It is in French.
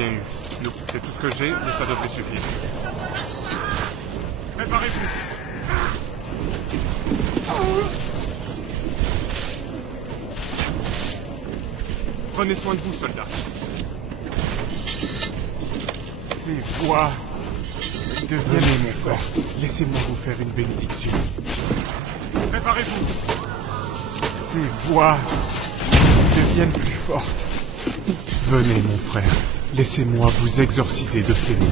bien eu. C'est tout ce que j'ai, mais ça devrait suffire. Préparez-vous. Prenez soin de vous, soldats. Ces voix deviennent mon frère. Laissez-moi vous faire une bénédiction. Préparez-vous. Ces voix deviennent plus fortes. Venez, mon frère. Laissez-moi vous exorciser de ces mots.